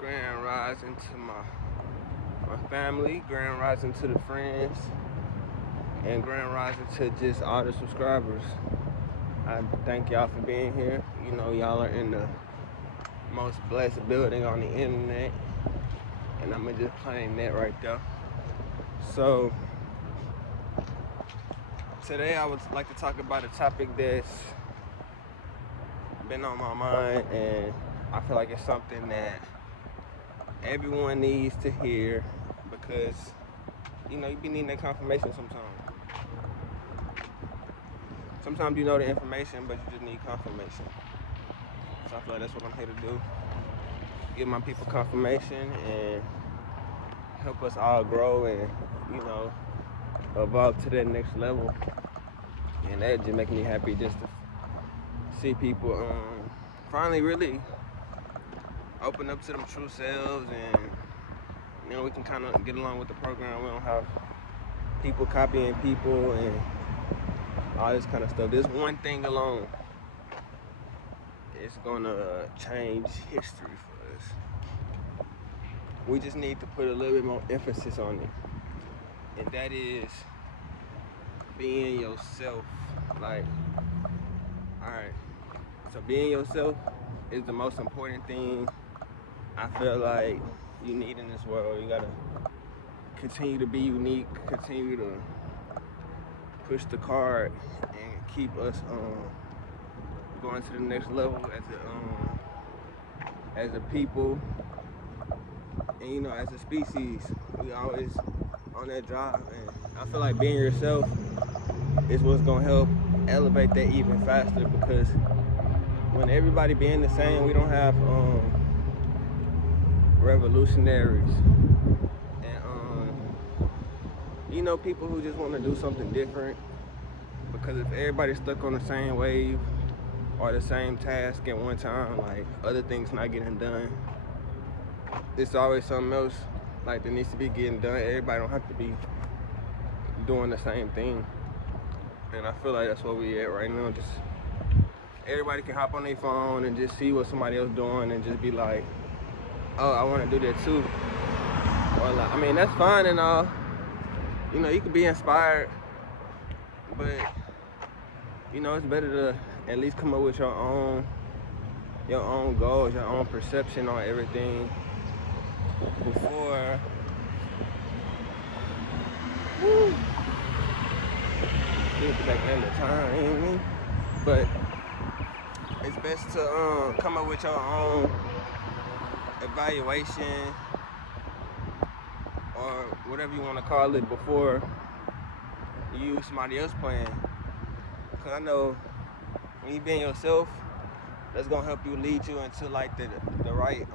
Grand rising to my family, grand rising to the friends, and grand rising to just all the subscribers. I thank y'all for being here. You know, y'all are in the most blessed building on the internet, and I'm just playing that right there. So today I would like to talk about a topic that's been on my mind, and I feel like it's something that everyone needs to hear because you know you be needing that confirmation sometimes. Sometimes you know the information, but you just need confirmation. So I feel like that's what I'm here to do. Give my people confirmation and help us all grow and, you know, evolve to that next level. And that just makes me happy just to see people finally really open up to them true selves, and you know we can kind of get along with the program. We don't have people copying people and all this kind of stuff. This one thing alone is gonna change history for us. We just need to put a little bit more emphasis on it, and that is being yourself. Like, all right, so being yourself is the most important thing I feel like you need in this world. You gotta continue to be unique, continue to push the card, and keep us going to the next level as a people, and you know, as a species. We always on that drive, and I feel like being yourself is what's gonna help elevate that even faster, because when everybody being the same, we don't have revolutionaries and you know, people who just want to do something different. Because if everybody's stuck on the same wave or the same task at one time, like other things not getting done, it's always something else like that needs to be getting done. Everybody don't have to be doing the same thing, and I feel like that's where we at right now. Just everybody can hop on their phone and just see what somebody else doing and just be like, oh, I want to do that too. Or like, I mean, that's fine and all. You know, you can be inspired, but you know, it's better to at least come up with your own goals, your own perception on everything before back in the time. But it's best to come up with your own evaluation or whatever you want to call it before you use somebody else's plan. Cause I know when you being yourself, that's gonna help you lead you into like the right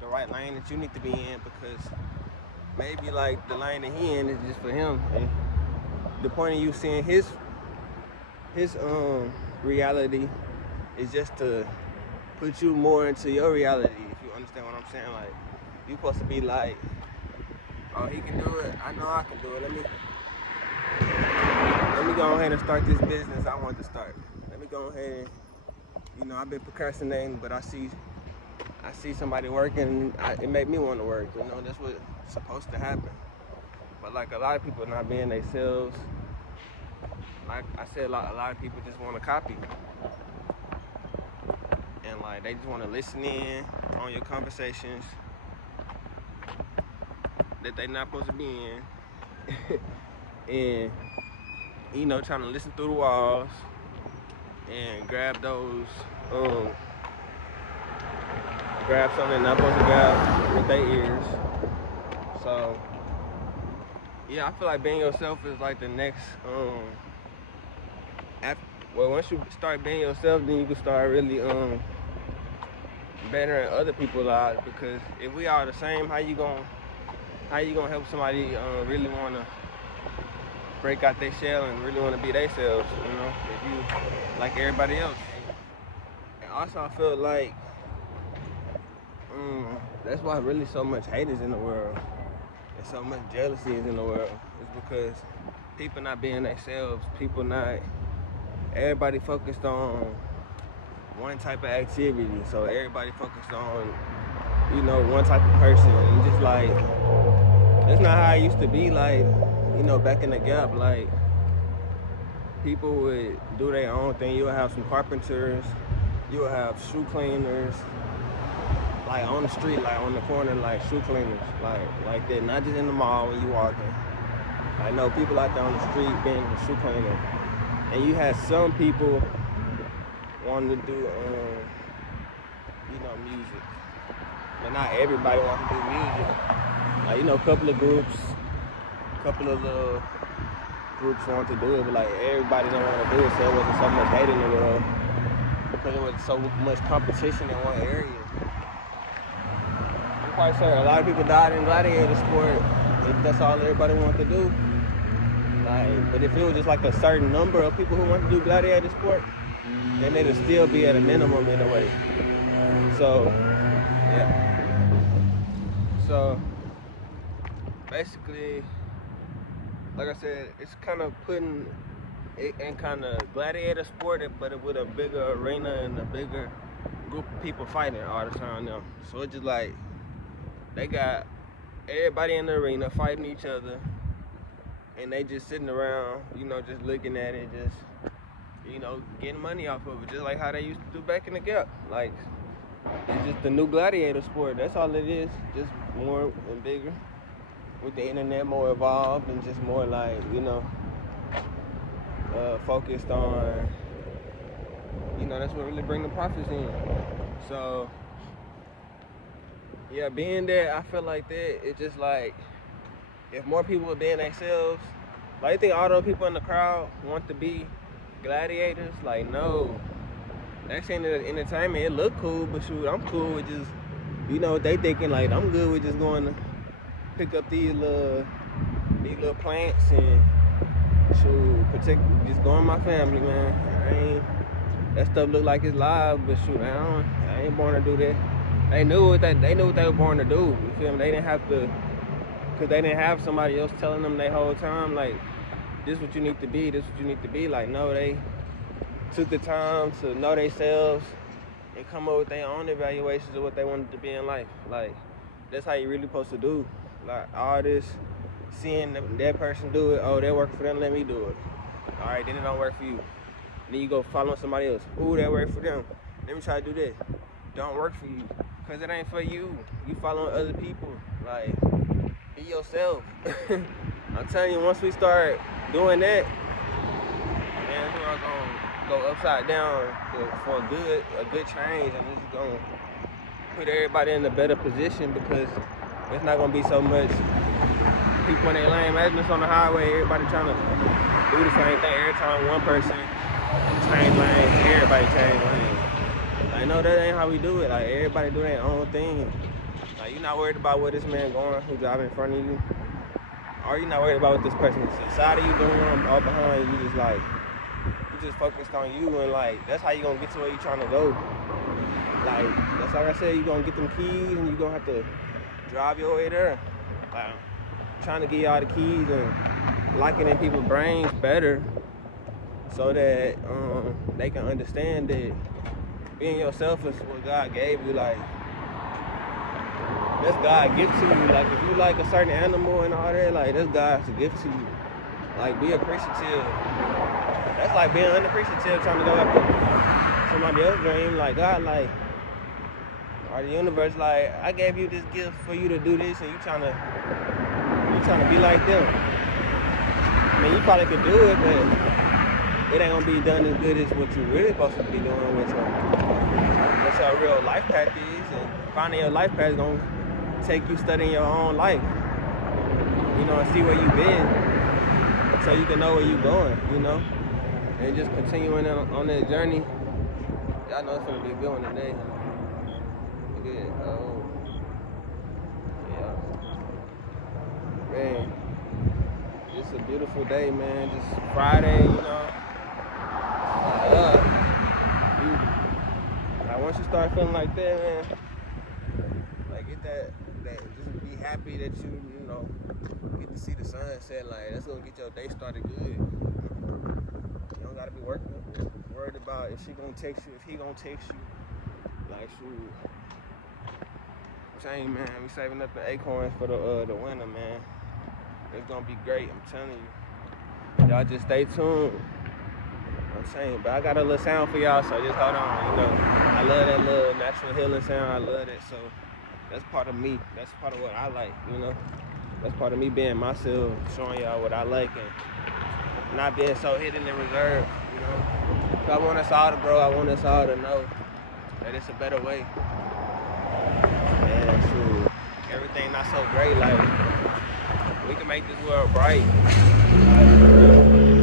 the right lane that you need to be in, because maybe like the lane that he in is just for him, and the point of you seeing his reality is just to put you more into your reality, if you understand what I'm saying. Like, you supposed to be like, oh, he can do it, I know I can do it, let me go ahead and start this business I want to start. Let me go ahead and, you know, I've been procrastinating, but I see somebody working, it made me want to work. You know, that's what's supposed to happen. But like a lot of people not being themselves, like I said, a lot of people just want to copy, and like they just want to listen in on your conversations that they not supposed to be in, and you know, trying to listen through the walls and grab those grab something they're not supposed to grab with their ears. So yeah, I feel like being yourself is like the next well, once you start being yourself, then you can start really bettering other people's lives, because if we are the same, how you gonna help somebody really wanna break out their shell and really wanna be themselves, you know, if you like everybody else. And also I feel like that's why really so much hate is in the world and so much jealousy is in the world. It's because people not being themselves, everybody focused on one type of activity. So everybody focused on one type of person. And just like, that's not how it used to be. Like, back in the Gap, like, people would do their own thing. You would have some carpenters, you would have shoe cleaners, like on the street, like on the corner, like shoe cleaners, like that. Not just in the mall when you walking. I know people out there on the street being a shoe cleaner, and you had some people wanting to do, music, but not everybody wants to do music. Like, a couple of groups, couple of little groups want to do it, but like everybody didn't want to do it, so it wasn't so much hate in the world because there was so much competition in one area. I'm quite sure a lot of people died in gladiator sport if that's all everybody wanted to do. Like, but if it was just like a certain number of people who want to do gladiator sport, then it'd still be at a minimum in a way. So, yeah. So, basically, like I said, it's kind of putting it in kind of gladiator sport, but with a bigger arena and a bigger group of people fighting all the time now. So it's just like, they got everybody in the arena fighting each other, and they just sitting around, just looking at it, just, getting money off of it, just like how they used to do back in the Gap. Like, it's just the new gladiator sport. That's all it is, just more and bigger. With the internet more evolved and just more like, focused on, that's what really bring the profits in. So, yeah, being there, I feel like that, it's just like, if more people were being themselves, like, I think all those people in the crowd want to be gladiators. Like, no, that's entertainment. It look cool, but shoot, I'm cool with just, they thinking like, I'm good with just going to pick up these little plants and shoot, protect, just going my family, man. That stuff look like it's live, but shoot, I ain't born to do that. They knew what they were born to do. You feel me? They didn't have to, cause they didn't have somebody else telling them their whole time, like, this is what you need to be, this is what you need to be. Like, no, they took the time to know themselves and come up with their own evaluations of what they wanted to be in life. Like, that's how you really supposed to do. Like, all this seeing that person do it, oh, that worked for them, let me do it. All right, then it don't work for you. Then you go follow somebody else. Ooh, that worked for them. Let me try to do that. Don't work for you, cause it ain't for you. You following other people. Like, be yourself. I'm telling you, once we start doing that, man, we're gonna go upside down for a good change, and it's gonna put everybody in a better position, because it's not gonna be so much people in their lane. Imagine it's on the highway, everybody trying to do the same thing. Every time one person change lanes, everybody change lanes. Like, no, that ain't how we do it. Like, everybody do their own thing. Like, you're not worried about where this man going who driving in front of you. Or you're not worried about what this person to the side of you doing or behind you. You just focused on you, and like, that's how you gonna get to where you trying to go. Like, that's like I said, you gonna get them keys and you gonna have to drive your way there. Like, I'm trying to get y'all the keys and lock it in people's brains better, so that they can understand that being yourself is what God gave you. Like, that's God gift to you. Like, if you like a certain animal and all that, like, that's God's gift to you. Like, be appreciative. That's like being unappreciative, trying to go after somebody else's dream. Like, God, like, or the universe, like, I gave you this gift for you to do this, and you trying to be like them. I mean, you probably could do it, but it ain't gonna be done as good as what you really supposed to be doing with what your real life path is. And finding your life path is gonna take you studying your own life, and see where you've been, so you can know where you're going, and just continuing on that journey. Y'all know it's gonna be a good one today. Good. Oh, yeah, man. It's a beautiful day, man. Just Friday, like, once you start feeling like that, man, like, get that just be happy that you get to see the sunset. Like, that's gonna get your day started good. You don't gotta be worried about if she gonna text you, if he gonna text you. Like, shoot, saying, man, we saving up the acorns for the winter, man. It's gonna be great, I'm telling you. Y'all just stay tuned. I'm saying, but I got a little sound for y'all, so just hold on. You know, I love that little natural healing sound. I love that. So that's part of me. That's part of what I like. You know, that's part of me being myself, showing y'all what I like and not being so hidden and reserved. You know, so I want us all to grow. I want us all to know that it's a better way. And shoot, everything not so great. Like we can make this world bright. Like,